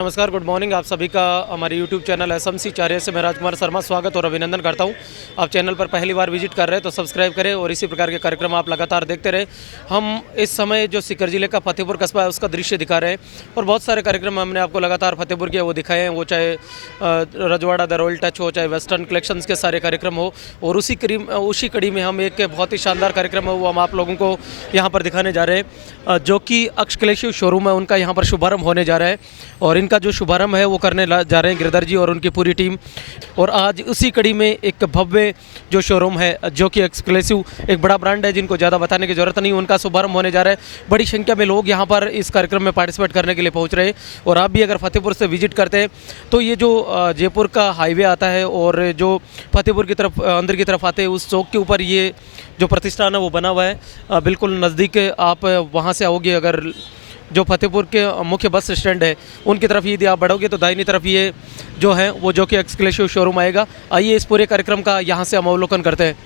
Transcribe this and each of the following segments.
नमस्कार, good morning. आप सभी का हमारे यूट्यूब चैनल एसएमसी चार्य से मैं राजकुमार शर्मा स्वागत और अभिनंदन करता हूं। आप चैनल पर पहली बार विजिट कर रहे हैं तो सब्सक्राइब करें और इसी प्रकार के कार्यक्रम आप लगातार देखते रहे। हम इस समय जो सीकर जिले का फतेहपुर कस्बा है उसका दृश्य दिखा रहे हैं और बहुत सारे कार्यक्रम हमने आपको लगातार फतेहपुर के वो दिखाए हैं, वो चाहे रजवाड़ा द रॉयल टच हो, चाहे वेस्टर्न कलेक्शंस के सारे कार्यक्रम हो। और उसी कड़ी में हम एक बहुत ही शानदार कार्यक्रम है वो हम आप लोगों को यहाँ पर दिखाने जा रहे हैं, जो कि अक्ष कलेक्सिव शोरूम है उनका यहाँ पर शुभारंभ होने जा रहा है। और इनका जो शुभारंभ है वो करने जा रहे हैं गिरधर जी और उनकी पूरी टीम। और आज उसी कड़ी में एक भव्य जो शोरूम है जो कि एक्सक्लूसिव एक बड़ा ब्रांड है जिनको ज़्यादा बताने की ज़रूरत नहीं, उनका शुभारंभ होने जा रहा है। बड़ी संख्या में लोग यहाँ पर इस कार्यक्रम में पार्टिसिपेट करने के लिए पहुँच रहे हैं। और आप भी अगर फतेहपुर से विजिट करते हैं तो ये जो जयपुर का हाईवे आता है और जो फतेहपुर की तरफ अंदर की तरफ आते हैं उस चौक के ऊपर ये जो प्रतिष्ठान है वो बना हुआ है। बिल्कुल नज़दीक आप वहाँ से आओगे, अगर जो फतेहपुर के मुख्य बस स्टैंड है उनकी तरफ यदि आप बढ़ोगे तो दाहिनी तरफ ये जो है वो जो कि एक्सक्लूसिव शोरूम आएगा। आइए इस पूरे कार्यक्रम का यहाँ से हम अवलोकन करते हैं।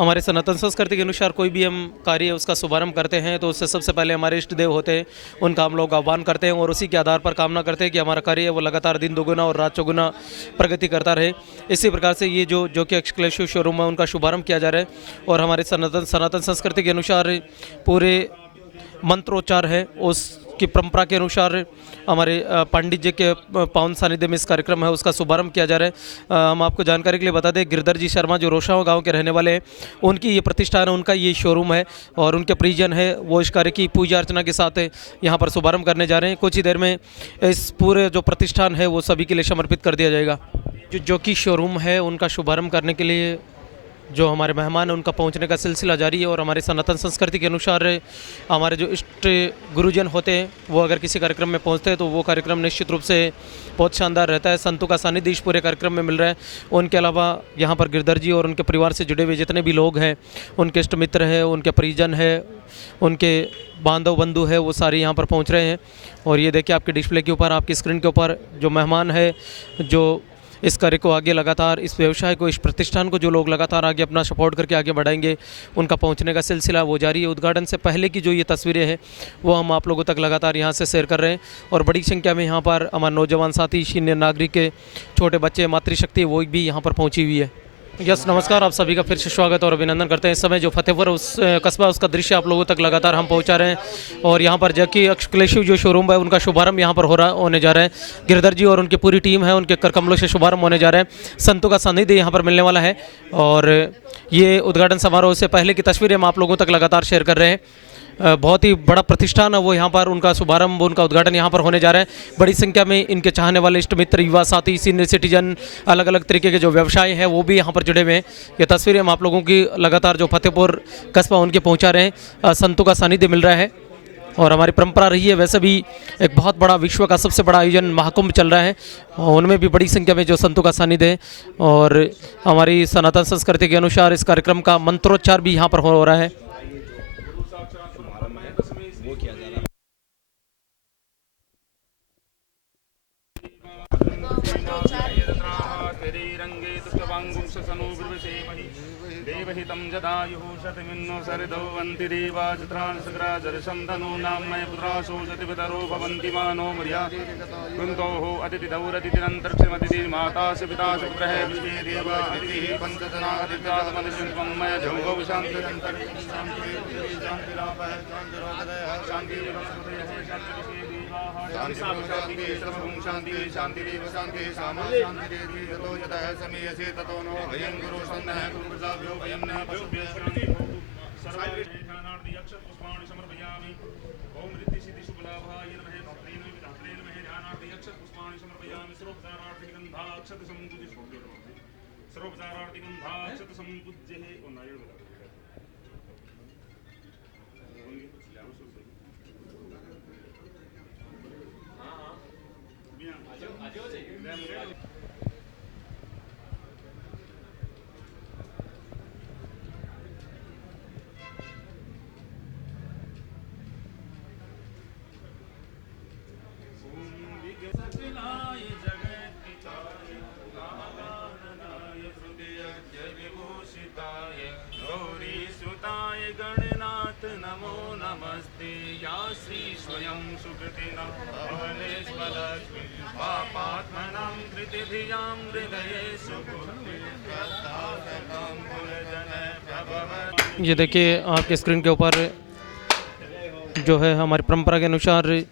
हमारे सनातन संस्कृति के अनुसार कोई भी हम कार्य उसका शुभारंभ करते हैं तो उससे सबसे पहले हमारे इष्ट देव होते हैं, उनका हम लोग आह्वान करते हैं और उसी के आधार पर कामना करते हैं कि हमारा कार्य वो लगातार दिन दोगुना और रात चौगुना प्रगति करता रहे। इसी प्रकार से ये जो कि एक्सक्लूसिव शोरूम है उनका शुभारंभ किया जा रहा है। और हमारे सनातन संस्कृति के अनुसार पूरे मंत्रोच्चार है उसकी परंपरा के अनुसार हमारे पंडित जी के पावन सानिध्य में इस कार्यक्रम है उसका शुभारंभ किया जा रहा है। हम आपको जानकारी के लिए बता दें, गिरधर जी शर्मा जो रोशाओं गांव के रहने वाले हैं उनकी ये प्रतिष्ठान है, उनका ये शोरूम है और उनके परिजन है वो इस कार्य की पूजा अर्चना के साथ यहाँ पर शुभारंभ करने जा रहे हैं। कुछ ही देर में इस पूरे जो प्रतिष्ठान है वो सभी के लिए समर्पित कर दिया जाएगा। जो कि शोरूम है उनका शुभारंभ करने के लिए जो हमारे मेहमान हैं उनका पहुंचने का सिलसिला जारी है। और हमारे सनातन संस्कृति के अनुसार हमारे जो इष्ट गुरुजन होते हैं वो अगर किसी कार्यक्रम में पहुंचते हैं तो वो कार्यक्रम निश्चित रूप से बहुत शानदार रहता है। संतों का सानिध्य इस पूरे कार्यक्रम में मिल रहा है। उनके अलावा यहाँ पर गिरधर जी और उनके परिवार से जुड़े हुए जितने भी लोग हैं, उनके इष्ट मित्र हैं, उनके परिजन हैं, उनके बांधव बंधु है, वो सारे यहाँ पर पहुँच रहे हैं। और ये देखिए आपके डिस्प्ले के ऊपर, आपकी स्क्रीन के ऊपर जो मेहमान है, जो इस कार्य को आगे लगातार, इस व्यवसाय को, इस प्रतिष्ठान को जो लोग लगातार आगे अपना सपोर्ट करके आगे बढ़ाएंगे, उनका पहुंचने का सिलसिला वो जारी है। उद्घाटन से पहले की जो ये तस्वीरें हैं वो हम आप लोगों तक लगातार यहाँ से शेयर कर रहे हैं और बड़ी संख्या में यहाँ पर हमारे नौजवान साथी, सीनियर नागरिक के छोटे बच्चे, मातृशक्ति वो भी यहाँ पर पहुँची हुई है। यस, नमस्कार, आप सभी का फिर से स्वागत और अभिनंदन करते हैं। इस समय जो फतेहपुर उस कस्बा, उसका दृश्य आप लोगों तक लगातार हम पहुंचा रहे हैं और यहाँ पर जबकि एक्सक्लूसिव जो शोरूम है उनका शुभारंभ यहाँ पर होने जा रहा है। गिरधर जी और उनकी पूरी टीम है, उनके कर कमलों से शुभारंभ होने जा रहा है। संतों का सानिध्य यहाँ पर मिलने वाला है और ये उद्घाटन समारोह से पहले की तस्वीरें हम आप लोगों तक लगातार शेयर कर रहे हैं। बहुत ही बड़ा प्रतिष्ठान है वो, यहाँ पर उनका शुभारंभ, उनका उद्घाटन यहाँ पर होने जा रहा है। बड़ी संख्या में इनके चाहने वाले इष्ट मित्र, युवा साथी, सीनियर सिटीजन, अलग अलग तरीके के जो व्यवसाय हैं वो भी यहाँ पर जुड़े हुए हैं। ये तस्वीरें हम आप लोगों की लगातार जो फतेहपुर कस्बा उनके पहुँचा रहे हैं। संतों का सानिध्य मिल रहा है और हमारी परंपरा रही है वैसे भी एक बहुत बड़ा विश्व का सबसे बड़ा आयोजन महाकुंभ चल रहा है, उनमें भी बड़ी संख्या में जो संतों का सानिध्य है और हमारी सनातन संस्कृति के अनुसार इस कार्यक्रम का मंत्रोच्चार भी यहाँ पर हो रहा है। देवहितं जदायुः शतमिन्नो सरिदोवन्ति देवा चित्राणसग्राजर्षं धनूनाम्नय पुत्रासो सतिपितरो भवन्ति मानो मर्या कुन्तोः अतिथिदौरतिथिरन्तरिक्षमतिथिर्मातासि पितासि पुत्रः विश्वे देवा अतिथिः पञ्चजनादित्यात्मनिशिल्पं मय जौगौ शान्तिरेव शान्तिः सामा शान्तिरेव ततो यतः समीयसे ततो नो भयं गुरु सन्नः कुरुप्रजाभ्यो भयं न पशुभ्यः सर्वैर्ध्यानार्ति अक्षतपुष्पाणि समर्पयामि। ओम रिद्धिसिद्धिशुभलाभाय नमः। भक्तेन विधात्रे नमः। ध्यानार्ति अक्षतपुष्पाणि समर्पयामि। सर्वोपचारार्थिगन्धाक्षतसम्पूज्य गणनाथ नमो नमस्ते या श्री स्वयं सुकृतिना भवनेश्वरलक्ष्मी पापात्मनां कृतिभियां हृदये सुखुः। ये देखिए आपके स्क्रीन के ऊपर जो है हमारी परंपरा के अनुसार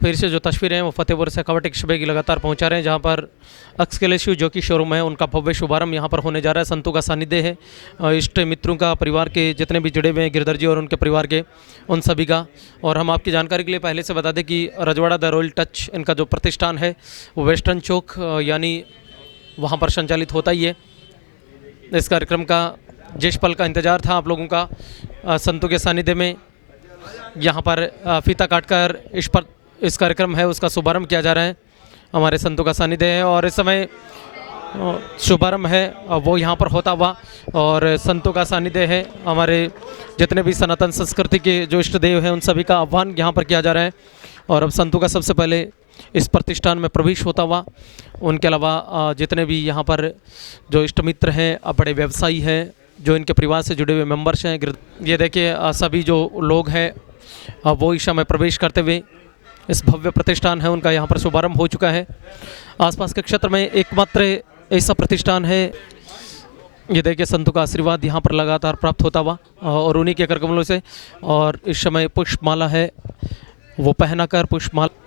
फिर से जो तस्वीरें हैं वो फतेहपुर से कवटिक शबे की लगातार पहुंचा रहे हैं, जहां पर एक्सक्लूसिव जो कि शोरूम है उनका भव्य शुभारंभ यहां पर होने जा रहा है। संतों का सानिध्य है, इष्ट मित्रों का, परिवार के जितने भी जुड़े हुए हैं, गिरधर जी और उनके परिवार के, उन सभी का। और हम आपकी जानकारी के लिए पहले से बता दें कि रजवाड़ा द रॉयल टच इनका जो प्रतिष्ठान है वो वेस्टर्न चौक यानी वहाँ पर संचालित होता ही है। इस कार्यक्रम का जिस पल का इंतज़ार था आप लोगों का, संतों के सानिध्य में यहाँ पर फीता काटकर इस कार्यक्रम है उसका शुभारंभ किया जा रहा है। हमारे संतों का सानिध्य है और इस समय शुभारंभ है वो यहाँ पर होता हुआ और संतों का सानिध्य है। हमारे जितने भी सनातन संस्कृति के जो इष्ट देव हैं उन सभी का आह्वान यहाँ पर किया जा रहा है और अब संतों का सबसे पहले इस प्रतिष्ठान में प्रवेश होता हुआ, उनके अलावा जितने भी यहाँ पर जो इष्ट मित्र हैं, बड़े व्यवसायी हैं, जो इनके परिवार से जुड़े हुए मेंबर्स हैं, ये देखिए सभी जो लोग हैं वो इस समय प्रवेश करते हुए इस भव्य प्रतिष्ठान है उनका यहाँ पर शुभारंभ हो चुका है। आसपास के क्षेत्र में एकमात्र ऐसा प्रतिष्ठान है, ये देखिए संतों का आशीर्वाद यहाँ पर लगातार प्राप्त होता हुआ और उन्हीं के कर कमलों से। और इस समय पुष्पमाला है वो पहनाकर पुष्पमाला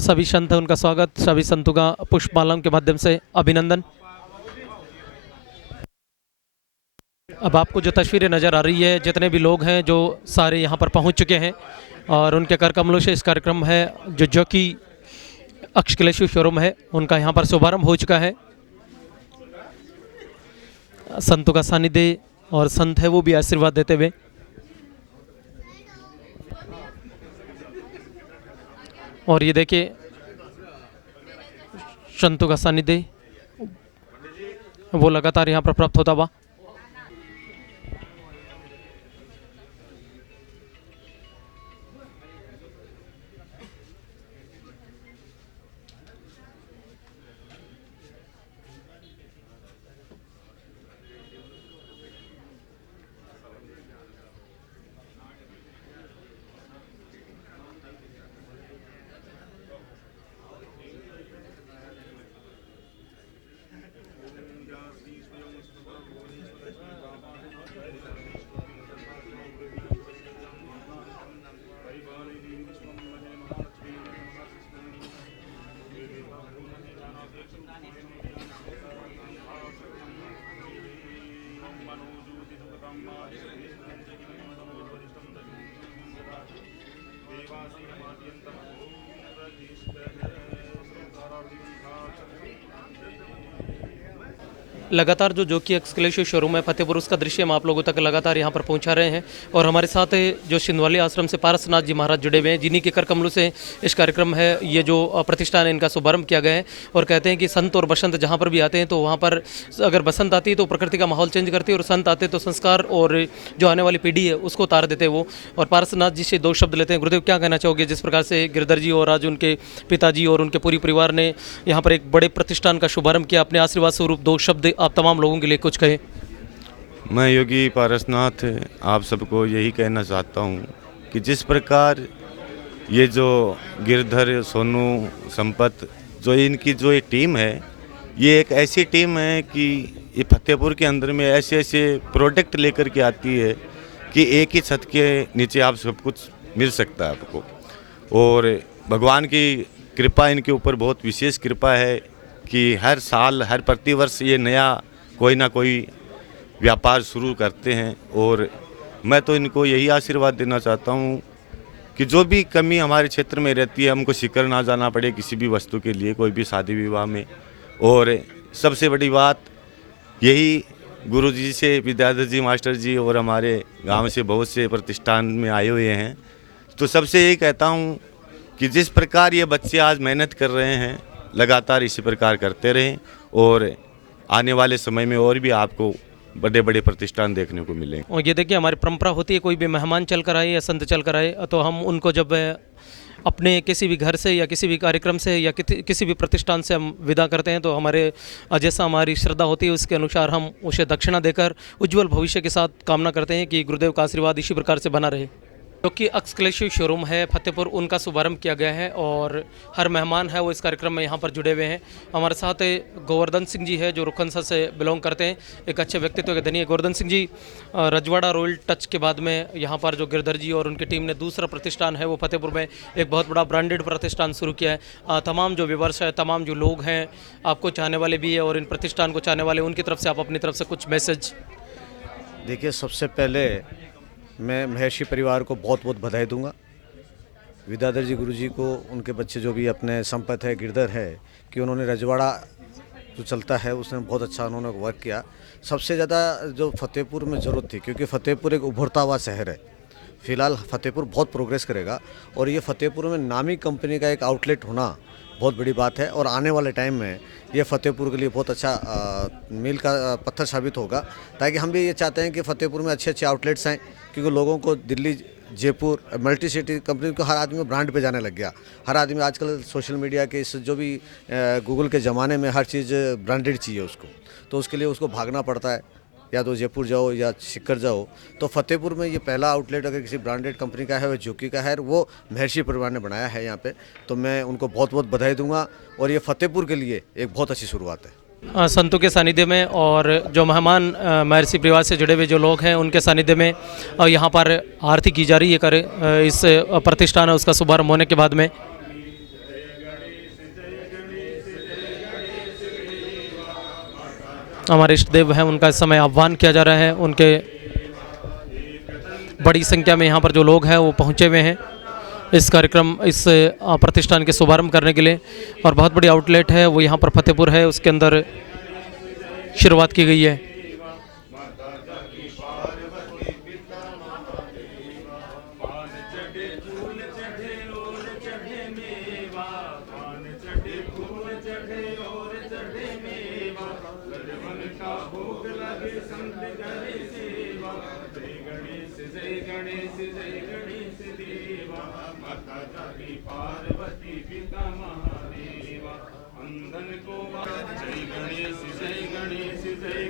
सभी संत हैं उनका स्वागत, सभी संतों का पुष्पमालाओं के माध्यम से अभिनंदन। अब आपको जो तस्वीरें नज़र आ रही है, जितने भी लोग हैं जो सारे यहाँ पर पहुँच चुके हैं और उनके कर कमलों से इस कार्यक्रम है जो कि एक्सक्लूसिव शोरूम है उनका यहाँ पर शुभारंभ हो चुका है। संतों का सानिध्य और संत है वो भी आशीर्वाद देते हुए। और ये देखिए संतों का सानिध्य वो लगातार यहाँ पर प्राप्त होता हुआ। लगातार जो कि एक्सक्लूसिव शोरूम है फतेहपुर, उसका दृश्य हम आप लोगों तक लगातार यहाँ पर पहुँचा रहे हैं। और हमारे साथ जो सिंधवाली आश्रम से पारसनाथ जी महाराज जुड़े हुए हैं, जिन्हीं के कर कमलों से इस कार्यक्रम है, ये जो प्रतिष्ठान है, इनका शुभारंभ किया गया है। और कहते हैं कि संत और बसंत जहाँ पर भी आते हैं तो वहाँ पर अगर बसंत आती है तो प्रकृति का माहौल चेंज करती है, और संत आते तो संस्कार और जो आने वाली पीढ़ी है उसको उतार देते हैं वो। और पारसनाथ जी से दो शब्द लेते हैं। गुरुदेव, क्या कहना चाहोगे जिस प्रकार से गिरधर जी और आज उनके पिताजी और उनके पूरी परिवार ने यहाँ पर एक बड़े प्रतिष्ठान का शुभारंभ किया? अपने आशीर्वाद स्वरूप दो शब्द आप तमाम लोगों के लिए कुछ कहें। मैं योगी पारसनाथ आप सबको यही कहना चाहता हूँ कि जिस प्रकार ये जो गिरधर, सोनू, संपत, जो इनकी जो एक टीम है, ये एक ऐसी टीम है कि ये फतेहपुर के अंदर में ऐसे ऐसे प्रोडक्ट लेकर के आती है कि एक ही छत के नीचे आप सब कुछ मिल सकता है आपको। और भगवान की कृपा इनके ऊपर बहुत विशेष कृपा है कि हर साल, हर प्रतिवर्ष ये नया कोई ना कोई व्यापार शुरू करते हैं। और मैं तो इनको यही आशीर्वाद देना चाहता हूँ कि जो भी कमी हमारे क्षेत्र में रहती है, हमको शिकर ना जाना पड़े किसी भी वस्तु के लिए, कोई भी शादी विवाह में। और सबसे बड़ी बात यही, गुरु जी से, विद्याधर जी मास्टर जी और हमारे गांव से बहुत से प्रतिष्ठान में आए हुए हैं, तो सबसे यही कहता हूँ कि जिस प्रकार ये बच्चे आज मेहनत कर रहे हैं, लगातार इसी प्रकार करते रहें। और आने वाले समय में और भी आपको बड़े बड़े प्रतिष्ठान देखने को मिलेंगे। और ये देखिए, हमारी परंपरा होती है, कोई भी मेहमान चल कर आए या संत चल कर आए तो हम उनको जब अपने किसी भी घर से या किसी भी कार्यक्रम से या किसी भी प्रतिष्ठान से हम विदा करते हैं तो हमारे जैसा हमारी श्रद्धा होती है उसके अनुसार हम उसे दक्षिणा देकर उज्जवल भविष्य के साथ कामना करते हैं कि गुरुदेव का आशीर्वाद इसी प्रकार से बना रहे। जो कि एक्सक्लूसिव शोरूम है फतेहपुर, उनका शुभारंभ किया गया है और हर मेहमान है वो इस कार्यक्रम में यहाँ पर जुड़े हुए हैं। हमारे साथ गोवर्धन सिंह जी है जो रुखनसा से बिलोंग करते हैं, एक अच्छे व्यक्तित्व के धनी है। गोवर्धन सिंह जी, रजवाड़ा रॉयल टच के बाद में यहाँ पर जो गिरधर जी और उनकी टीम ने दूसरा प्रतिष्ठान है वो फतेहपुर में एक बहुत बड़ा ब्रांडेड प्रतिष्ठान शुरू किया है। तमाम जो व्यूअर्स है, तमाम जो लोग हैं, आपको चाहने वाले भी है और इन प्रतिष्ठान को चाहने वाले, उनकी तरफ से आप अपनी तरफ से कुछ मैसेज। देखिए, सबसे पहले मैं महर्षि परिवार को बहुत बहुत बधाई दूंगा। विद्याधर जी गुरु जी को, उनके बच्चे जो भी अपने संपत है, गिरधर है, कि उन्होंने रजवाड़ा जो चलता है उसने बहुत अच्छा उन्होंने वर्क किया। सबसे ज़्यादा जो फतेहपुर में ज़रूरत थी, क्योंकि फतेहपुर एक उभरता हुआ शहर है। फ़िलहाल फतेहपुर बहुत प्रोग्रेस करेगा और ये फतेहपुर में नामी कंपनी का एक आउटलेट होना बहुत बड़ी बात है। और आने वाले टाइम में ये फतेहपुर के लिए बहुत अच्छा मील का पत्थर साबित होगा, ताकि हम भी ये चाहते हैं कि फतेहपुर में अच्छे अच्छे आउटलेट्स आएँ, क्योंकि लोगों को Delhi, Jaipur, multi city company को हर आदमी ब्रांड पे जाने लग गया। हर आदमी आजकल सोशल मीडिया के इस जो भी गूगल के ज़माने में हर चीज़ ब्रांडेड चाहिए उसको, तो उसके लिए उसको भागना पड़ता है, या तो जयपुर जाओ या सिक्कर जाओ। तो फतेहपुर में ये पहला आउटलेट अगर किसी ब्रांडेड कंपनी का है, वह जोकी का है, वो महर्षि परिवार ने बनाया है यहाँ पे, तो मैं उनको बहुत बहुत बधाई दूंगा। और ये फतेहपुर के लिए एक बहुत अच्छी शुरुआत है। संतों के सानिध्य में और जो मेहमान महर्षि परिवार से जुड़े हुए जो लोग हैं उनके सानिध्य में यहाँ पर आरती की जा रही है इस प्रतिष्ठान है उसका शुभारंभ होने के बाद में। हमारे इष्ट देव हैं, उनका इस समय आह्वान किया जा रहा है। उनके बड़ी संख्या में यहाँ पर जो लोग हैं वो पहुँचे हुए हैं इस कार्यक्रम, इस प्रतिष्ठान के शुभारंभ करने के लिए। और बहुत बड़ी आउटलेट है वो यहाँ पर फतेहपुर है, उसके अंदर शुरुआत की गई है। गणेश सेवा, जय गणेश जय गणेश देवा, माता जाकी पार्वती पिता महादेवा, अंधन को जय गणेश जय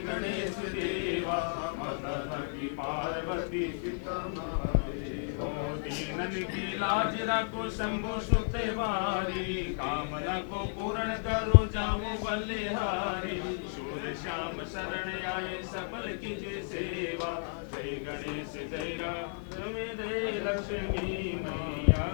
गणेश देवा, माता जाकी पार्वती पिता महादेवा, दीनन की लाज रखो शंभु सुत वारी, कामना को पूर्ण करो जाओ बलिहारी, शूर श्याम शरण आए सफल कीजिए सेवा, जय गणेश जय लक्ष्मी मैया,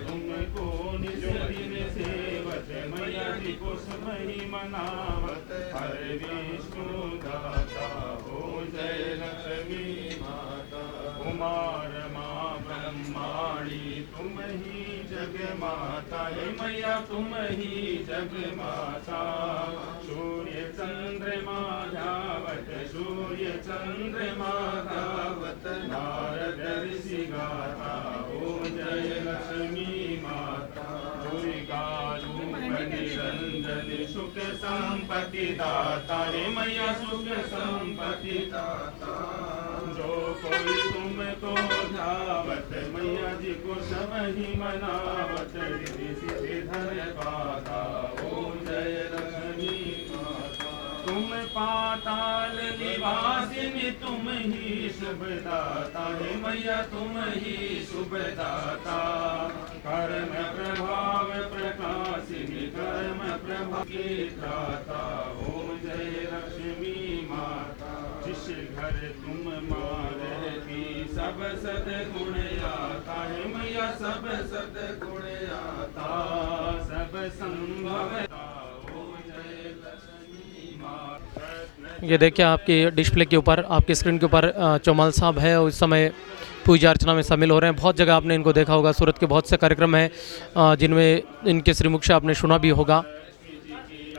तुमको निज दिन सेवत मैया जी को समही मनावत, हर विष्णु दाता हो जय लक्ष्मी माता, कुमार माँ ब्रह्माणी तुम ही जग माता, हे मैया तुम ही जग माता, सूर्य चंद्रमा धावत, सूर्य चंद्रमा धावत, नारद ऋषि गाता हो जय लक्ष्मी माता, दुर्गा रूप निरंजन सुख संपत्ति दाता, हे मैया सुख संपत्ति दाता, जो कोई तुमको धावत, मैया जी को सब ही मनावत, रिद्धि सिद्धि धन पाता हो जय लक्ष्मी माता, तुम पाताल निवासिनी तुम ही शुभदाता, हे मैया तुम ही शुभदाता, कर्म प्रभाव प्रकाशिनी कर्म प्रभाव के त्राता हो जय लक्ष्मी माता, जिस घर तुम माँ रहती सब सद्गुण आता, हे मैया सब सद्गुण आता, सब संभवता हो जय लक्ष्मी माता। ये देखिए आपकी डिस्प्ले के ऊपर, आपकी स्क्रीन के ऊपर चौमाल साहब है और इस समय पूजा अर्चना में शामिल हो रहे हैं। बहुत जगह आपने इनको देखा होगा, सूरत के बहुत से कार्यक्रम हैं जिनमें इनके श्रीमुख से आपने सुना भी होगा।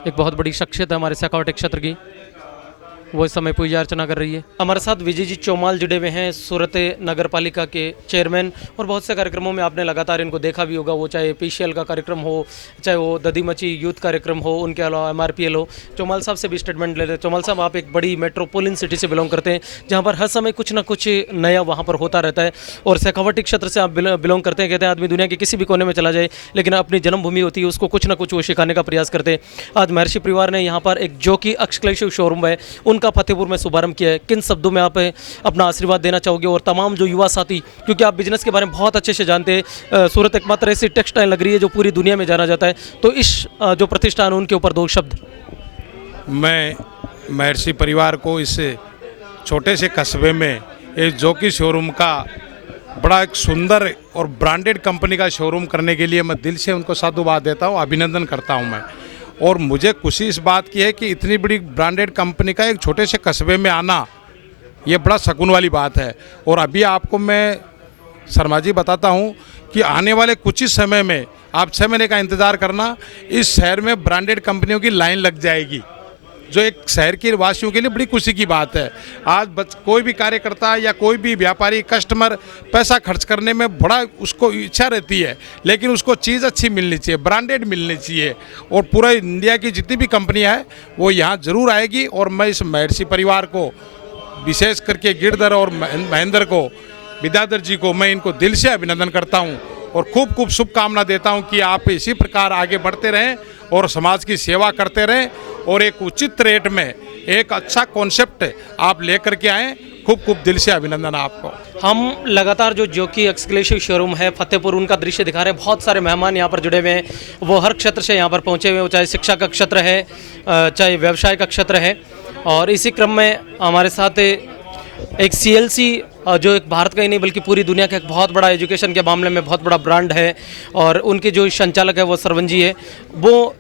एक बहुत बड़ी शख्सियत है हमारे शेखावटी क्षेत्र की, वो इस समय पूजा अर्चना कर रही है। हमारे साथ विजय जी चौमाल जुड़े हुए हैं, सूरत नगर पालिका के चेयरमैन, और बहुत से कार्यक्रमों में आपने लगातार इनको देखा भी होगा, वो चाहे पीसीएल का कार्यक्रम हो, चाहे वो दधीमची यूथ कार्यक्रम हो, उनके अलावा MRPL हो। चौमाल साहब से भी स्टेटमेंट ले रहे। चौमाल साहब, आप एक बड़ी मेट्रोपोलियन सिटी से बिलोंग करते हैं, जहाँ पर हर समय कुछ ना कुछ नया वहाँ पर होता रहता है, और शेखावटी क्षेत्र से आप बिलोंग करते हैं। कहते हैं आदमी दुनिया के किसी भी कोने में चला जाए, लेकिन अपनी जन्मभूमि होती है उसको कुछ ना कुछ वो सिखाने का प्रयास करते हैं। आज महर्षि परिवार ने यहाँ पर एक जो कि एक्सक्लूसिव शोरूम है, उनका फतेहपुर में शुभारंभ किया है। किन शब्दों में आप अपना आशीर्वाद देना चाहोगे, और तमाम जो युवा साथी, क्योंकि आप बिजनेस के बारे में बहुत अच्छे से जानते हैं, सूरत एकमात्र ऐसी टेक्सटाइल नगरी है जो पूरी दुनिया में जाना जाता है, तो इस जो प्रतिष्ठान उनके ऊपर दो शब्द। मैं महर्षि परिवार को इस छोटे से कस्बे में इस जोकी शोरूम का बड़ा एक सुंदर और ब्रांडेड कंपनी का शोरूम करने के लिए मैं दिल से उनको साधुवाद देता हूँ, अभिनंदन करता हूँ मैं। और मुझे खुशी इस बात की है कि इतनी बड़ी ब्रांडेड कंपनी का एक छोटे से कस्बे में आना, ये बड़ा सकून वाली बात है। और अभी आपको मैं शर्मा जी बताता हूँ कि आने वाले कुछ ही समय में आप 6 महीने का इंतज़ार करना, इस शहर में ब्रांडेड कंपनियों की लाइन लग जाएगी, जो एक शहर के वासियों के लिए बड़ी खुशी की बात है। आज कोई भी कार्यकर्ता या कोई भी व्यापारी कस्टमर पैसा खर्च करने में बड़ा उसको इच्छा रहती है, लेकिन उसको चीज़ अच्छी मिलनी चाहिए, ब्रांडेड मिलनी चाहिए। और पूरे इंडिया की जितनी भी कंपनियां हैं वो यहाँ ज़रूर आएगी। और मैं इस महर्षि परिवार को, विशेष करके गिरधर और महेंद्र को, विद्याधर जी को, मैं इनको दिल से अभिनंदन करता हूँ और खूब खूब शुभकामना देता हूँ कि आप इसी प्रकार आगे बढ़ते रहें और समाज की सेवा करते रहें, और एक उचित रेट में एक अच्छा कॉन्सेप्ट आप लेकर के आएँ। खूब खूब दिल से अभिनंदन आपको। हम लगातार जो कि एक्सक्लूसिव शोरूम है फतेहपुर, उनका दृश्य दिखा रहे हैं। बहुत सारे मेहमान यहाँ पर जुड़े हुए हैं, वो हर क्षेत्र से यहाँ पर पहुँचे हुए हैं, चाहे शिक्षा का क्षेत्र है, चाहे व्यवसाय का क्षेत्र है। और इसी क्रम में हमारे साथ एक CLC, जो एक भारत का ही नहीं बल्कि पूरी दुनिया का एक बहुत बड़ा एजुकेशन के मामले में बहुत बड़ा ब्रांड है, और उनके जो संचालक है वो सरवन जी है। वो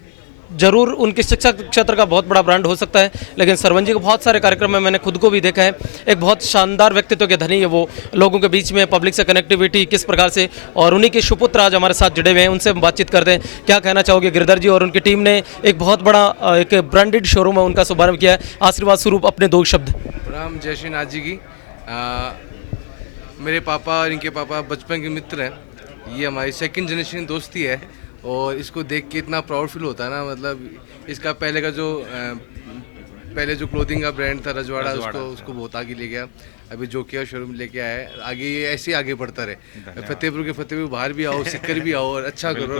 जरूर उनके शिक्षा क्षेत्र का बहुत बड़ा ब्रांड हो सकता है, लेकिन सरवन जी को बहुत सारे कार्यक्रम में मैंने खुद को भी देखा है। एक बहुत शानदार व्यक्तित्व के धनी है वो, लोगों के बीच में पब्लिक से कनेक्टिविटी किस प्रकार से, और उन्हीं के सुपुत्र आज हमारे साथ जुड़े हुए हैं, उनसे हम बातचीत करते हैं। क्या कहना चाहोगे गिरधर जी और उनकी टीम ने एक बहुत बड़ा एक ब्रांडेड शोरूम है उनका शुभारंभ किया है, आशीर्वाद स्वरूप अपने 2 शब्द। राम जय श्री नाथ जी की। मेरे पापा और इनके पापा बचपन के मित्र हैं, ये हमारी 2nd जनरेशन दोस्ती है, और इसको देख के इतना प्राउड फील होता है ना। मतलब इसका पहले का जो पहले जो क्लोथिंग का ब्रांड था रजवाड़ा उसको बहुत आगे ले गया। अभी जोकिया शोरूम लेके आया है, आगे ये ऐसे ही आगे बढ़ता रहे। फतेहपुर बाहर भी आओ, सिक्कर भी आओ और अच्छा करो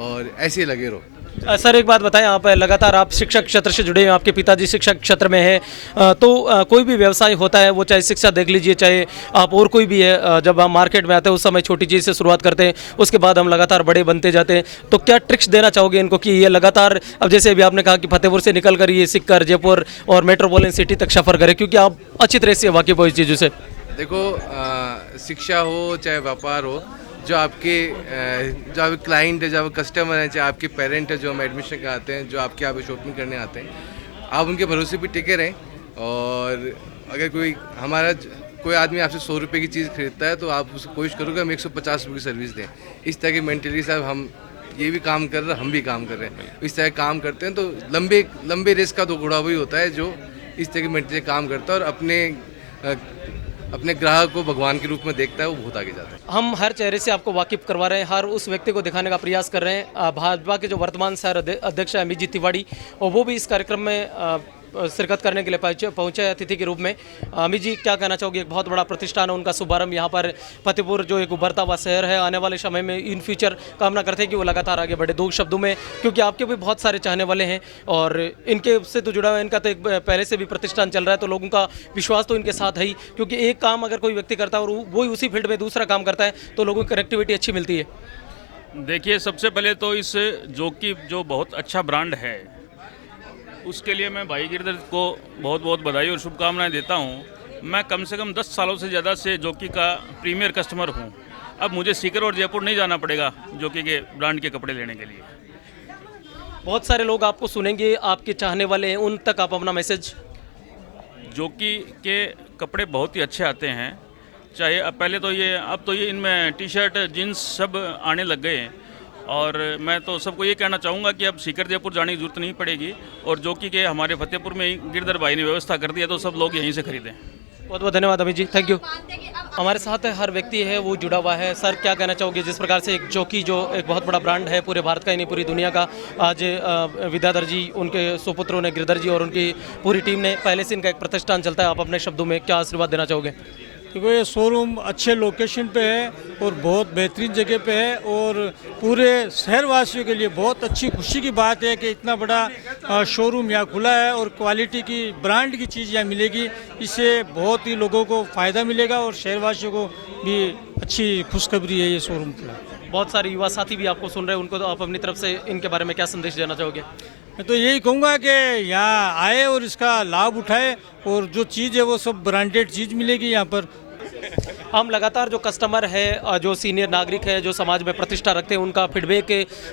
और ऐसे ही लगे रहो। सर एक बात बताएं, आप लगातार आप शिक्षक क्षेत्र से जुड़े हैं, आपके पिताजी शिक्षक क्षेत्र में हैं, तो कोई भी व्यवसाय होता है, वो चाहे शिक्षा देख लीजिए, चाहे आप और कोई भी है, जब हम मार्केट में आते हैं उस समय छोटी चीज़ से शुरुआत करते हैं, उसके बाद हम लगातार बड़े बनते जाते हैं। तो क्या ट्रिक्स देना चाहोगे इनको कि ये लगातार, अब जैसे अभी आपने कहा कि फतेहपुर से निकल कर ये सिक्कर, जयपुर और मेट्रोपॉलिटन सिटी तक सफ़र करें, क्योंकि आप अच्छी तरह से वाकिफ हो इस चीज़ों से। देखो शिक्षा हो चाहे व्यापार हो, जो आपके क्लाइंट है, जो आपके कस्टमर हैं, चाहे आपके पेरेंट है जो हम एडमिशन कराते हैं, जो आपके यहाँ पे शॉपिंग करने आते हैं, आप उनके भरोसे पे टिके रहें। और अगर कोई आदमी आपसे 100 रुपये की चीज़ खरीदता है तो आप उसको कोशिश करोगे हम 150 रुपये की सर्विस दें। इस तरह की मेंटलिटी से हम ये भी काम कर रहे हैं, हम भी काम कर रहे हैं, इस तरह काम करते हैं। तो लंबे रेस का तो घोड़ा वही होता है जो इस तरह की मेंटलिटी काम करता है और अपने ग्राहक को भगवान के रूप में देखता है, वो बहुत आगे जाता है। हम हर चेहरे से आपको वाकिफ करवा रहे हैं, हर उस व्यक्ति को दिखाने का प्रयास कर रहे हैं। भाजपा के जो वर्तमान शहर अध्यक्ष है अमित जी तिवारी, और वो भी इस कार्यक्रम में शिरकत करने के लिए पहुंचे अतिथि के रूप में। अमित जी क्या कहना चाहोगे? एक बहुत बड़ा प्रतिष्ठान है, उनका शुभारंभ यहाँ पर फतेहपुर जो एक उभरता हुआ शहर है, आने वाले समय में इन फ्यूचर कामना करते हैं कि वो लगातार आगे बढ़े। 2 शब्दों में, क्योंकि आपके भी बहुत सारे चाहने वाले हैं और इनके से तो जुड़ा हुआ है, इनका तो एक पहले से भी प्रतिष्ठान चल रहा है, तो लोगों का विश्वास तो इनके साथ है ही, क्योंकि एक काम अगर कोई व्यक्ति करता है और वही उसी फील्ड में दूसरा काम करता है तो लोगों की कनेक्टिविटी अच्छी मिलती है। देखिए, सबसे पहले तो इस जो बहुत अच्छा ब्रांड है, उसके लिए मैं भाई गिरधर को बहुत बहुत बधाई और शुभकामनाएं देता हूं। मैं कम से कम 10 सालों से ज़्यादा से जोकी का प्रीमियर कस्टमर हूं। अब मुझे सीकर और जयपुर नहीं जाना पड़ेगा जोकी के ब्रांड के कपड़े लेने के लिए। बहुत सारे लोग आपको सुनेंगे, आपके चाहने वाले हैं, उन तक आप अपना मैसेज। जोकी के कपड़े बहुत ही अच्छे आते हैं, चाहे अब तो ये इनमें टी शर्ट जीन्स सब आने लग गए हैं। और मैं तो सबको ये कहना चाहूँगा कि अब सीकर जयपुर जाने की जरूरत नहीं पड़ेगी, और जोकी के हमारे फतेहपुर में ही गिरधर भाई ने व्यवस्था कर दिया, तो सब लोग यहीं से खरीदें। बहुत बहुत धन्यवाद अमित जी, थैंक यू। हमारे साथ हर व्यक्ति है वो जुड़ा हुआ है। सर क्या कहना चाहोगे, जिस प्रकार से एक जोकी जो एक बहुत बड़ा ब्रांड है पूरे भारत का ही नहीं पूरी दुनिया का, आज विद्याधर जी, उनके सुपुत्रों ने, गिरधर जी और उनकी पूरी टीम ने, पहले से इनका एक प्रतिष्ठान चलता है, आप अपने शब्दों में क्या आशीर्वाद देना चाहोगे? देखो ये शोरूम अच्छे लोकेशन पे है और बहुत बेहतरीन जगह पे है, और पूरे शहरवासियों के लिए बहुत अच्छी खुशी की बात है कि इतना बड़ा शोरूम यहाँ खुला है और क्वालिटी की ब्रांड की चीज़ यहाँ मिलेगी। इससे बहुत ही लोगों को फ़ायदा मिलेगा और शहरवासियों को भी अच्छी खुशखबरी है ये शोरूम खुला। बहुत सारे युवा साथी भी आपको सुन रहे हैं, उनको तो आप अपनी तरफ से इनके बारे में क्या संदेश देना चाहोगे? मैं तो यही कहूँगा कि यहाँ आए और इसका लाभ उठाए, और जो चीज़ है वो सब ब्रांडेड चीज़ मिलेगी यहाँ पर। हम लगातार जो कस्टमर है, जो सीनियर नागरिक है, जो समाज में प्रतिष्ठा रखते हैं, उनका फीडबैक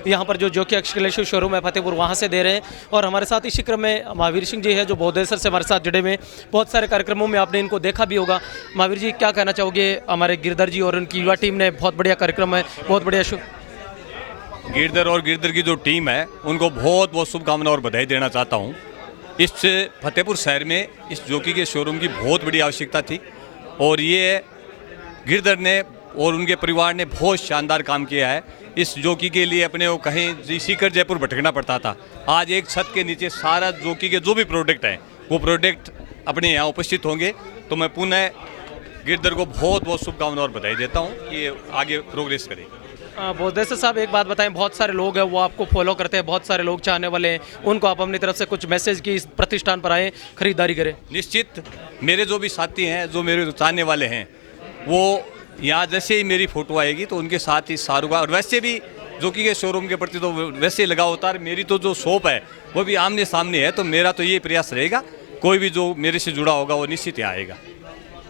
यहाँ पर जो जोकी एक्सक्लूसिव शोरूम है फतेहपुर, वहाँ से दे रहे हैं। और हमारे साथ इसी क्रम में महावीर सिंह जी है जो बौद्धेश्वर से हमारे साथ जुड़े हुए हैं। बहुत सारे कार्यक्रमों में आपने इनको देखा भी होगा। महावीर जी क्या कहना चाहोगे? हमारे गिरधर जी और उनकी युवा टीम ने बहुत बढ़िया कार्यक्रम है, बहुत बढ़िया गिरधर और गिरधर की जो टीम है उनको बहुत बहुत शुभकामनाएं और बधाई देना चाहता हूँ। इस फतेहपुर शहर में इस जोकी के शोरूम की बहुत बड़ी आवश्यकता थी, और ये गिरधर ने और उनके परिवार ने बहुत शानदार काम किया है। इस जोकी के लिए अपने को कहीं सीकर जयपुर भटकना पड़ता था, आज एक छत के नीचे सारा जोकी के जो भी प्रोडक्ट हैं वो प्रोडक्ट अपने यहाँ उपस्थित होंगे। तो मैं पुनः गिरधर को बहुत बहुत शुभकामनाएं और बधाई देता हूँ कि ये आगे प्रोग्रेस करें। बौद्धेश्वर साहब एक बात बताएं, बहुत सारे लोग हैं वो आपको फॉलो करते हैं, बहुत सारे लोग चाहने वाले हैं, उनको आप अपनी तरफ से कुछ मैसेज की इस प्रतिष्ठान पर आए, खरीदारी करें। निश्चित मेरे जो भी साथी हैं, जो मेरे चाहने वाले हैं, वो यहाँ जैसे ही मेरी फ़ोटो आएगी तो उनके साथ ही सारूगा। और वैसे भी जोकी के शोरूम के प्रति तो वैसे ही लगा होता है। मेरी तो जो शॉप है वो भी आमने सामने है, तो मेरा तो ये प्रयास रहेगा कोई भी जो मेरे से जुड़ा होगा वो निश्चित यहाँ आएगा।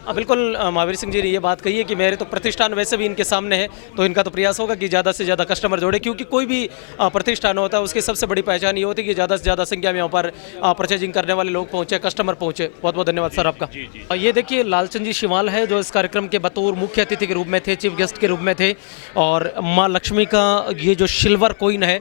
बिल्कुल महावीर सिंह जी ने ये बात कही है कि मेरे तो प्रतिष्ठान वैसे भी इनके सामने है, तो इनका तो प्रयास होगा कि ज़्यादा से ज़्यादा कस्टमर जोड़े, क्योंकि कोई भी प्रतिष्ठान होता है उसकी सबसे बड़ी पहचान ये होती है कि ज़्यादा से ज़्यादा संख्या में यहाँ पर परचेजिंग करने वाले लोग पहुँचे, कस्टमर पहुँचे। बहुत बहुत धन्यवाद सर आपका। ये देखिए लालचंद जी शिवाल है जो इस कार्यक्रम के बतौर मुख्य अतिथि के रूप में थे, चीफ गेस्ट के रूप में थे, और माँ लक्ष्मी का ये जो सिल्वर कॉइन है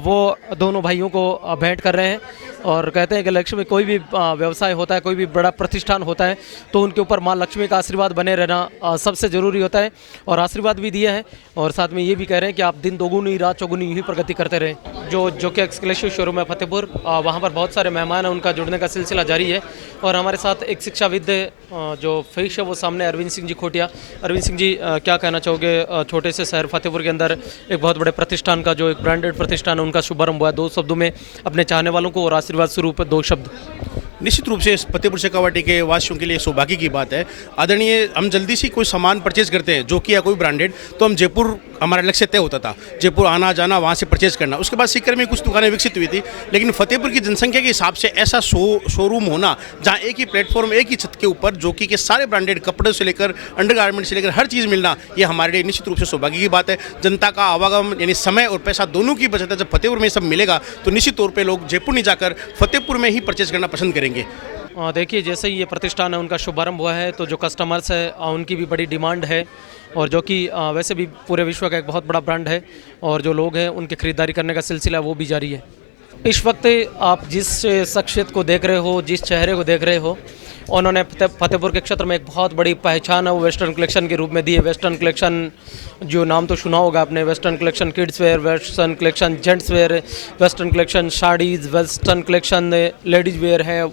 वो दोनों भाइयों को भेंट कर रहे हैं, और कहते हैं कि लक्ष्मी कोई भी व्यवसाय होता है, कोई भी बड़ा प्रतिष्ठान होता है तो उनके ऊपर माँ माँ लक्ष्मी का आशीर्वाद बने रहना सबसे ज़रूरी होता है, और आशीर्वाद भी दिया है। और साथ में ये भी कह रहे हैं कि आप दिन दोगुनी रात चौगुनी ही प्रगति करते रहें। जो कि एक्सक्लूसिव शोरूम है फतेहपुर, वहाँ पर बहुत सारे मेहमान हैं, उनका जुड़ने का सिलसिला जारी है। और हमारे साथ एक शिक्षाविद जो फेस है वो सामने अरविंद सिंह जी खोटिया। अरविंद सिंह जी, क्या कहना चाहोगे? छोटे से शहर फतेहपुर के अंदर एक बहुत बड़े प्रतिष्ठान का, जो एक ब्रांडेड प्रतिष्ठान है, उनका शुभारंभ हुआ है। 2 शब्दों में अपने चाहने वालों को और आशीर्वाद स्वरूप 2 शब्द। निश्चित रूप से इस फतेहपुर शेखावाटी के वासियों के लिए सौभाग्य की बात है। आदरणीय, हम जल्दी से कोई सामान परचेज करते हैं जो कि या कोई ब्रांडेड, तो हम जयपुर, हमारा लक्ष्य तय होता था, जयपुर आना जाना, वहाँ से परचेज करना। उसके बाद सीकर में कुछ दुकानें विकसित हुई थी, लेकिन फतेहपुर की जनसंख्या के हिसाब से ऐसा शोरूम होना जहाँ एक ही प्लेटफॉर्म, एक ही छत के ऊपर जोकी के सारे ब्रांडेड कपड़े से लेकर अंडरगारमेंट से लेकर हर चीज़ मिलना, ये हमारे लिए निश्चित रूप से सौभाग्य की बात है। जनता का आवागमन यानी समय और पैसा दोनों की बचत है। जब फतेहपुर में सब मिलेगा तो निश्चित तौर पर लोग जयपुर नहीं जाकर फतेहपुर में ही परचेज करना पसंद करेंगे। देखिए, जैसे ही ये प्रतिष्ठान है उनका शुभारंभ हुआ है, तो जो कस्टमर्स है उनकी भी बड़ी डिमांड है, और जो कि वैसे भी पूरे विश्व का एक बहुत बड़ा ब्रांड है, और जो लोग हैं उनके ख़रीदारी करने का सिलसिला वो भी जारी है। इस वक्त आप जिस शख्सियत को देख रहे हो, जिस चेहरे को देख रहे हो, उन्होंने फतेहपुर के क्षेत्र में एक बहुत बड़ी पहचान है वो वेस्टर्न कलेक्शन के रूप में दी है। वेस्टर्न कलेक्शन, जो नाम तो सुना होगा आपने, western collection kids where, western collection gents wear, western collection saris, western collection ladies where है,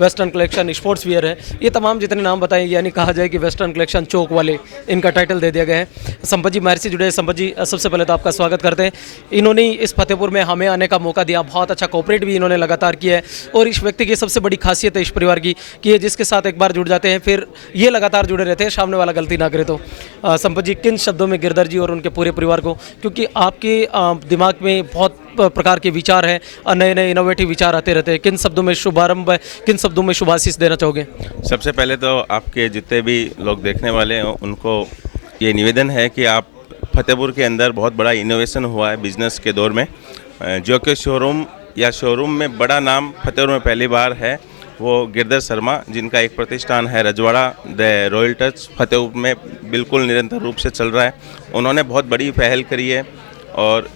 वेस्टर्न कलेक्शन स्पोर्ट्स वेयर है। ये तमाम जितने नाम बताए, यानी कहा जाए कि वेस्टर्न कलेक्शन चौक वाले, इनका टाइटल दे दिया गया है। संपत जी महर्षि जुड़े। संपत जी, सबसे पहले तो आपका स्वागत करते हैं। इन्होंने इस फतेहपुर में हमें आने का मौका दिया, बहुत अच्छा कोऑपरेट भी इन्होंने लगातार किया है। और इस व्यक्ति की सबसे बड़ी खासियत है इस परिवार की कि ये जिसके साथ एक बार जुड़ जाते हैं फिर ये लगातार जुड़े रहते हैं, सामने वाला गलती ना करे। तो संपत जी, किन शब्दों में गिरधर जी और उनके पूरे परिवार को, क्योंकि आपके दिमाग में बहुत प्रकार के विचार हैं, नए नए इनोवेटिव विचार आते रहते हैं, किन शब्दों में शुभारंभ, किन शब्दों में शुभाशीष देना चाहोगे? सबसे पहले तो आपके जितने भी लोग देखने वाले हैं उनको ये निवेदन है कि आप फतेहपुर के अंदर बहुत बड़ा इनोवेशन हुआ है बिजनेस के दौर में, जो कि शोरूम में बड़ा नाम फतेहपुर में पहली बार है, वो गिरधर शर्मा, जिनका एक प्रतिष्ठान है रजवाड़ा द रॉयल टच, फतेहपुर में बिल्कुल निरंतर रूप से चल रहा है। उन्होंने बहुत बड़ी पहल करी है, और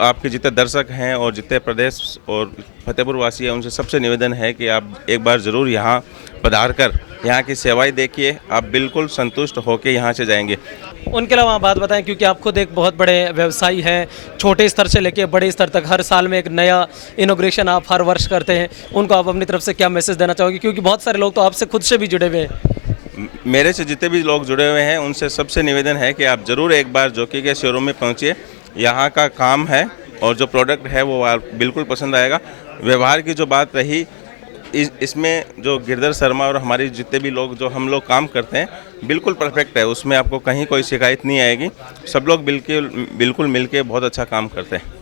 आपके जितने दर्शक हैं और जितने प्रदेश और फतेहपुर वासी हैं, उनसे सबसे निवेदन है कि आप एक बार ज़रूर यहाँ पधार कर यहाँ की सेवाएं देखिए, आप बिल्कुल संतुष्ट होकर यहाँ से जाएंगे। उनके अलावा आप बात बताएं, क्योंकि आप खुद एक बहुत बड़े व्यवसायी हैं, छोटे स्तर से लेकर बड़े स्तर तक हर साल में एक नया इनोग्रेशन आप हर वर्ष करते हैं, उनको आप अपनी तरफ से क्या मैसेज देना चाहोगे? क्योंकि बहुत सारे लोग तो आपसे खुद से भी जुड़े हुए हैं। मेरे से जितने भी लोग जुड़े हुए हैं उनसे सबसे निवेदन है कि आप ज़रूर एक बार जोकी के शोरूम में पहुँचिए। यहाँ का काम है और जो प्रोडक्ट है वो बिल्कुल पसंद आएगा। व्यवहार की जो बात रही, इसमें जो गिरधर शर्मा और हमारी जितने भी लोग जो हम लोग काम करते हैं बिल्कुल परफेक्ट है, उसमें आपको कहीं कोई शिकायत नहीं आएगी। सब लोग बिल्कुल मिलके बहुत अच्छा काम करते हैं।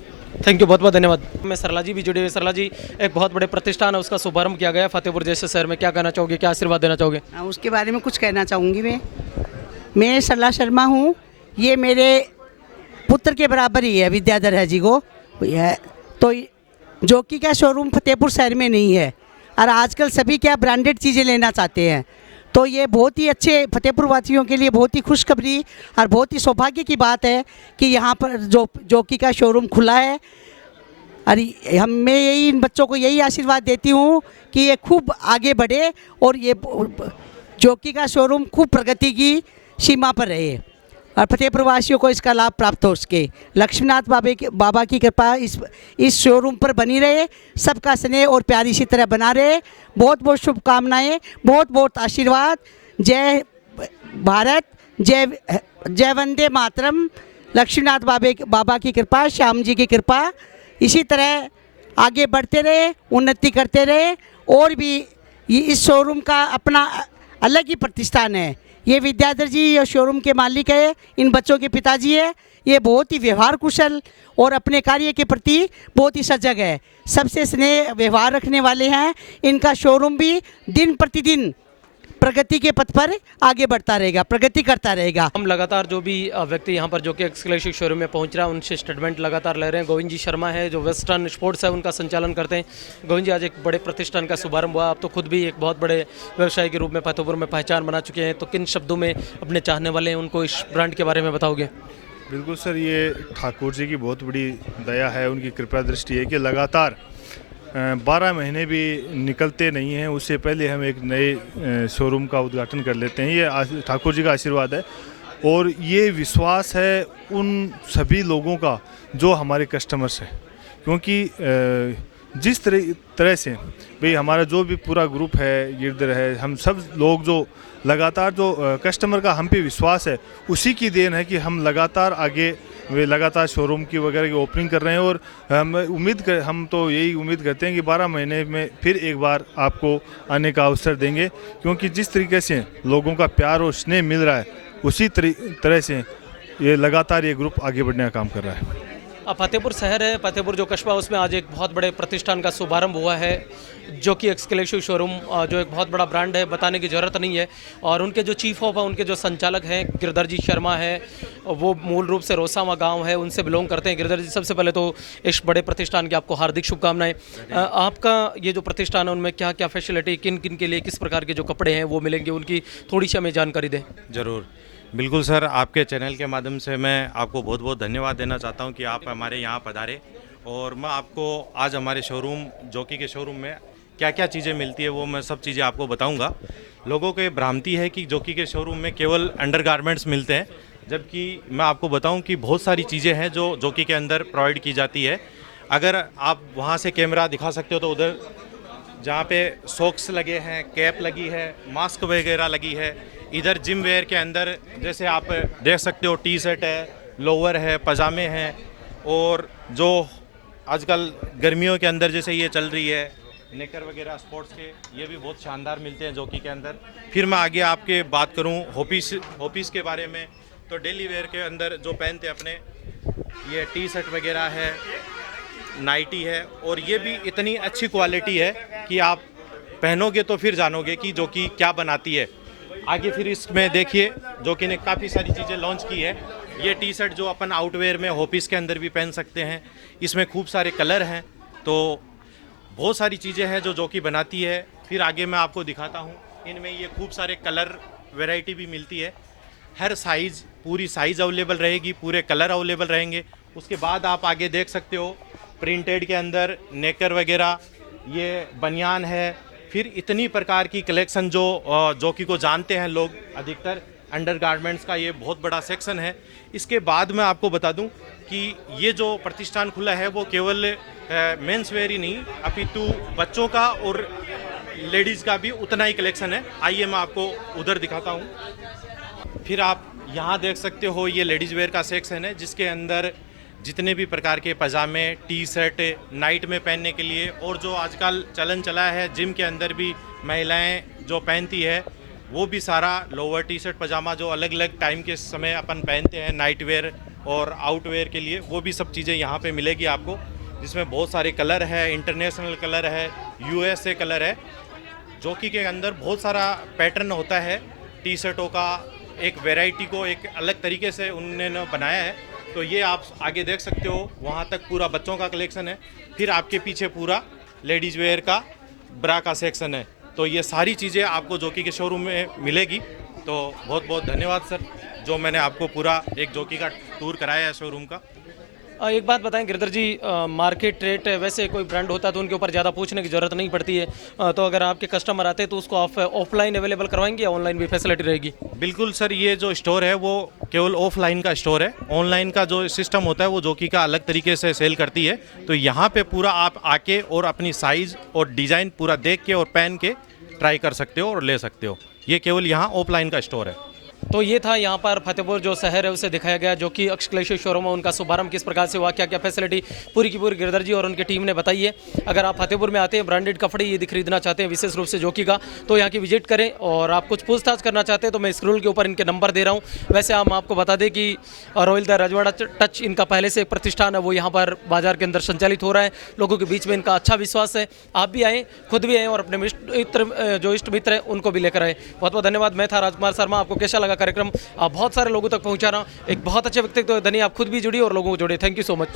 थैंक यू, बहुत बहुत धन्यवाद। मैं सरला जी भी जुड़े हुए। सरला जी, एक बहुत बड़े प्रतिष्ठान है, उसका शुभारंभ किया गया फतेहपुर जैसे शहर में, क्या कहना चाहोगे, क्या आशीर्वाद देना चाहोगे? उसके बारे में कुछ कहना चाहूँगी। मैं सरला शर्मा हूँ, ये मेरे पुत्र के बराबर ही है, विद्याधर है जी को है। तो जोकी का शोरूम फतेहपुर शहर में नहीं है, और आजकल सभी क्या ब्रांडेड चीज़ें लेना चाहते हैं, तो ये बहुत ही अच्छे फतेहपुर वासियों के लिए बहुत ही खुशखबरी और बहुत ही सौभाग्य की बात है कि यहाँ पर जोकी का शोरूम खुला है। और मैं यही इन बच्चों को यही आशीर्वाद देती हूँ कि ये खूब आगे बढ़े और ये जोकी का शोरूम खूब प्रगति की सीमा पर रहे, और फतेहपुर वासियों को इसका लाभ प्राप्त हो सके। लक्ष्मीनाथ बाबा की कृपा इस शोरूम पर बनी रहे, सबका स्नेह और प्यार इसी तरह बना रहे। बहुत बहुत शुभकामनाएं, बहुत बहुत आशीर्वाद। जय भारत, जय वंदे मातरम। लक्ष्मीनाथ बाबा की कृपा, श्याम जी की कृपा इसी तरह आगे बढ़ते रहे, उन्नति करते रहे। और भी इस शोरूम का अपना अलग ही प्रतिष्ठान है। ये विद्याधर जी ये शोरूम के मालिक है, इन बच्चों के पिताजी है। ये बहुत ही व्यवहार कुशल और अपने कार्य के प्रति बहुत ही सजग है, सबसे स्नेह व्यवहार रखने वाले हैं। इनका शोरूम भी दिन प्रतिदिन प्रगति के पथ पर आगे बढ़ता रहेगा, प्रगति करता रहेगा। हम लगातार जो भी व्यक्ति यहाँ पर जो कि एक्सक्लूसिव शोरूम में पहुँच रहा है उनसे स्टेटमेंट लगातार ले रहे हैं। गोविंद जी शर्मा है जो वेस्टर्न स्पोर्ट्स है उनका संचालन करते हैं। गोविंद जी, आज एक बड़े प्रतिष्ठान का शुभारंभ हुआ, आप तो खुद भी एक बहुत बड़े व्यवसायी के रूप में फतेहपुर में पहचान बना चुके हैं, तो किन शब्दों में अपने चाहने वाले हैं उनको इस ब्रांड के बारे में बताओगे? बिल्कुल सर, ये ठाकुर जी की बहुत बड़ी दया है, उनकी कृपा दृष्टि है कि लगातार 12 महीने भी निकलते नहीं हैं, उससे पहले हम एक नए शोरूम का उद्घाटन कर लेते हैं। ये ठाकुर जी का आशीर्वाद है और ये विश्वास है उन सभी लोगों का जो हमारे कस्टमर्स हैं, क्योंकि जिस तरह से भाई हमारा जो भी पूरा ग्रुप है, गिरधर है, हम सब लोग जो लगातार जो कस्टमर का हम पे विश्वास है, उसी की देन है कि हम लगातार आगे वे लगातार शोरूम की वगैरह की ओपनिंग कर रहे हैं। और हम तो यही उम्मीद करते हैं कि 12 महीने में फिर एक बार आपको आने का अवसर देंगे, क्योंकि जिस तरीके से लोगों का प्यार और स्नेह मिल रहा है, उसी तरह से ये लगातार ये ग्रुप आगे बढ़ने का काम कर रहा है। फतेहपुर शहर है, फतेहपुर जो कस्बा, उसमें आज एक बहुत बड़े प्रतिष्ठान का शुभारंभ हुआ है, जो कि एक्सक्लूसिव शोरूम, जो एक बहुत बड़ा ब्रांड है, बताने की ज़रूरत नहीं है। और उनके जो चीफ ऑफ है, उनके जो संचालक हैं गिरधर जी शर्मा है, वो मूल रूप से रोसावा गांव है, उनसे बिलोंग करते हैं। गिरधर जी, सबसे पहले तो इस बड़े प्रतिष्ठान की आपको हार्दिक शुभकामनाएं। आपका ये जो प्रतिष्ठान है, उनमें क्या क्या फैसिलिटी, किन किन के लिए किस प्रकार के जो कपड़े हैं वो मिलेंगे, उनकी थोड़ी सी हमें जानकारी दें। ज़रूर, बिल्कुल सर, आपके चैनल के माध्यम से मैं आपको बहुत बहुत धन्यवाद देना चाहता हूं कि आप हमारे यहाँ पधारे। और मैं आपको आज हमारे शोरूम जॉकी के शोरूम में क्या क्या चीज़ें मिलती है वो मैं सब चीज़ें आपको बताऊंगा। लोगों को भ्रांति है कि जॉकी के शोरूम में केवल अंडरगारमेंट्स मिलते हैं, जबकि मैं आपको बताऊं कि बहुत सारी चीज़ें हैं जो जॉकी के अंदर प्रोवाइड की जाती है। अगर आप वहाँ से कैमरा दिखा सकते हो तो उधर जहाँ पे सॉक्स लगे हैं, कैप लगी है, मास्क वगैरह लगी है। इधर जिम वेयर के अंदर जैसे आप देख सकते हो, टी शर्ट है, लोअर है, पजामे हैं, और जो आजकल गर्मियों के अंदर जैसे ये चल रही है नेकर वगैरह स्पोर्ट्स के, ये भी बहुत शानदार मिलते हैं जॉकी के अंदर। फिर मैं आगे आपके बात करूं ऑफिस के बारे में, तो डेली वेयर के अंदर जो पहनते अपने ये टी शर्ट वगैरह है, नाइटी है, और ये भी इतनी अच्छी क्वालिटी है कि आप पहनोगे तो फिर जानोगे कि जॉकी क्या बनाती है। आगे फिर इसमें देखिए जॉकी ने काफ़ी सारी चीज़ें लॉन्च की है। ये टी शर्ट जो अपन आउटवेयर में ऑफिस के अंदर भी पहन सकते हैं, इसमें खूब सारे कलर हैं, तो बहुत सारी चीज़ें हैं जो जॉकी बनाती है। फिर आगे मैं आपको दिखाता हूँ, इनमें ये खूब सारे कलर वैरायटी भी मिलती है। हर साइज़, पूरी साइज़ अवेलेबल रहेगी, पूरे कलर अवेलेबल रहेंगे। उसके बाद आप आगे देख सकते हो प्रिंटेड के अंदर नेकर वगैरह, ये बनियान है। फिर इतनी प्रकार की कलेक्शन जो जॉकी को जानते हैं लोग अधिकतर, अंडरगारमेंट्स का ये बहुत बड़ा सेक्शन है। इसके बाद मैं आपको बता दूं कि ये जो प्रतिष्ठान खुला है वो केवल मेंस वेयर ही नहीं, अपितु बच्चों का और लेडीज़ का भी उतना ही कलेक्शन है। आइए मैं आपको उधर दिखाता हूँ। फिर आप यहाँ देख सकते हो, ये लेडीज़ वेयर का सेक्शन है, जिसके अंदर जितने भी प्रकार के पजामे, टी शर्ट नाइट में पहनने के लिए, और जो आजकल चलन चला है जिम के अंदर भी महिलाएं जो पहनती है, वो भी सारा लोअर टी शर्ट पजामा जो अलग अलग टाइम के समय अपन पहनते हैं नाइट वेयर और आउटवेयर के लिए, वो भी सब चीज़ें यहाँ पे मिलेगी आपको, जिसमें बहुत सारे कलर है, इंटरनेशनल कलर है, यूएसए कलर है। जॉकी के अंदर बहुत सारा पैटर्न होता है टी शर्टों का, एक वैरायटी को एक अलग तरीके से उन्होंने बनाया है। तो ये आप आगे देख सकते हो, वहाँ तक पूरा बच्चों का कलेक्शन है। फिर आपके पीछे पूरा लेडीज़ वेयर का ब्रा का सेक्शन है। तो ये सारी चीज़ें आपको जॉकी के शोरूम में मिलेगी। तो बहुत बहुत धन्यवाद सर, जो मैंने आपको पूरा एक जॉकी का टूर कराया है शोरूम का। एक बात बताएं गिरधर जी, मार्केट रेट वैसे कोई ब्रांड होता है तो उनके ऊपर ज़्यादा पूछने की ज़रूरत नहीं पड़ती है, तो अगर आपके कस्टमर आते हैं तो उसको आप ऑफलाइन अवेलेबल करवाएंगे या ऑनलाइन भी फैसिलिटी रहेगी? बिल्कुल सर, ये जो स्टोर है वो केवल ऑफलाइन का स्टोर है। ऑनलाइन का जो सिस्टम होता है वो जॉकी का अलग तरीके से सेल करती है। तो यहाँ पे पूरा आप आके और अपनी साइज़ और डिज़ाइन पूरा देख के और पहन के ट्राई कर सकते हो और ले सकते हो। ये केवल यहाँ ऑफलाइन का स्टोर है। तो ये था यहाँ पर फतेहपुर जो शहर है उसे दिखाया गया, जो कि एक्सक्लूसिव शोरूम है, उनका शुभारंभ किस प्रकार से हुआ, क्या क्या फैसिलिटी पूरी की पूरी गिरधर जी और उनकी टीम ने बताई है। अगर आप फतेहपुर में आते हैं, ब्रांडेड कपड़े यदि खरीदना चाहते हैं विशेष रूप से जॉकी का, तो यहाँ की विजिट करें। और आप कुछ पूछताछ करना चाहते हैं तो मैं स्क्रोल के ऊपर इनके नंबर दे रहा हूँ। वैसे हम आपको बता दें कि रॉयल द रजवाड़ा टच इनका पहले से एक प्रतिष्ठान है, वो यहाँ पर बाजार के अंदर संचालित हो रहा है। लोगों के बीच में इनका अच्छा विश्वास है। आप भी आएँ, खुद भी आएँ और अपने जो इष्ट मित्र हैं उनको भी लेकर आए। बहुत बहुत धन्यवाद। मैं था राजकुमार शर्मा। आपको कैसा लगा कार्यक्रम? बहुत सारे लोगों तक पहुंचा रहा हूं। एक बहुत अच्छे व्यक्तित्व धनी, आप खुद भी जुड़ी और लोगों को जोड़े। Thank you so much.